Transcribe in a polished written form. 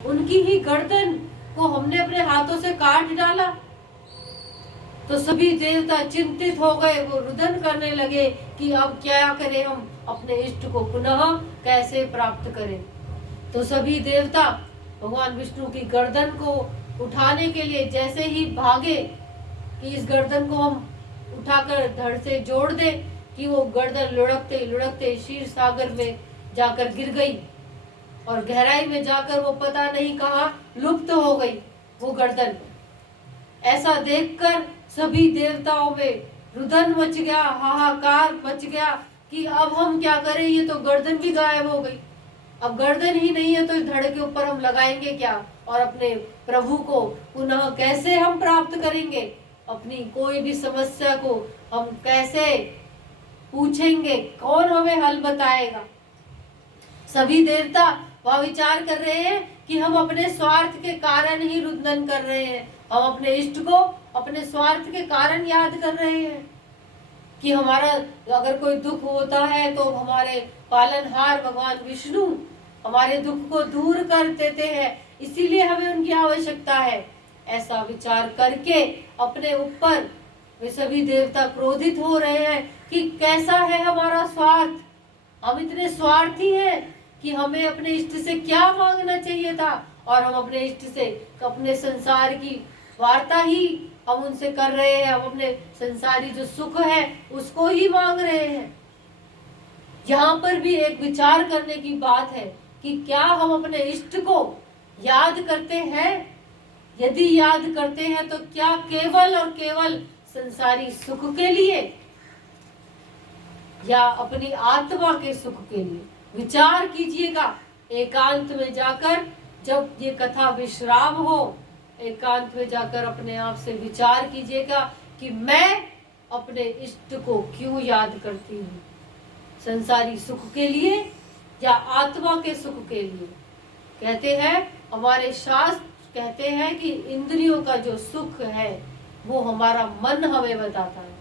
उनकी ही गर्दन को हमने अपने हाथों से काट डाला। तो सभी देवता चिंतित हो गए, वो रुदन करने लगे कि अब क्या करें, हम अपने इष्ट को पुनः कैसे प्राप्त करें। तो सभी देवता भगवान विष्णु की गर्दन को उठाने के लिए जैसे ही भागे कि इस गर्दन को हम उठाकर धड़ से जोड़ दे, कि वो गर्दन लुढ़कते लुढ़कते क्षीर सागर में जाकर गिर गई और गहराई में जाकर वो पता नहीं कहाँ लुप्त हो गई वो गर्दन। ऐसा देखकर सभी देवताओं में रुदन मच गया, हाहाकार मच गया कि अब हम क्या करें, ये तो गर्दन भी गायब हो गई। अब गर्दन ही नहीं है तो इस धड़ के ऊपर हम लगाएंगे क्या, और अपने प्रभु को पुनः कैसे हम प्राप्त करेंगे, अपनी कोई भी समस्या को हम कैसे पूछेंगे, कौन हमें हल बताएगा। सभी देवता वह विचार कर रहे हैं कि हम अपने स्वार्थ के कारण ही रुदन कर रहे हैं, हम अपने इष्ट को अपने स्वार्थ के कारण याद कर रहे हैं कि हमारा अगर कोई दुख होता है तो हमारे पालनहार भगवान विष्णु हमारे दुख को दूर कर देते हैं, इसीलिए हमें उनकी आवश्यकता है। ऐसा विचार करके अपने ऊपर वे सभी देवता क्रोधित हो रहे हैं कि कैसा है हमारा स्वार्थ, हम इतने स्वार्थी हैं कि हमें अपने इष्ट से क्या मांगना चाहिए था, और हम अपने इष्ट से अपने संसार की वार्ता ही हम उनसे कर रहे हैं, हम अपने संसारी जो सुख है उसको ही मांग रहे हैं। यहाँ पर भी एक विचार करने की बात है कि क्या हम अपने इष्ट को याद करते हैं, यदि याद करते हैं तो क्या केवल और केवल संसारी सुख के लिए या अपनी आत्मा के सुख के लिए। विचार कीजिएगा एकांत में जाकर, जब ये कथा विश्राम हो, एकांत में जाकर अपने आप से विचार कीजिएगा कि मैं अपने इष्ट को क्यों याद करती हूँ, संसारी सुख के लिए या आत्मा के सुख के लिए। कहते हैं हमारे शास्त्र कहते हैं कि इंद्रियों का जो सुख है वो हमारा मन हमें बताता है,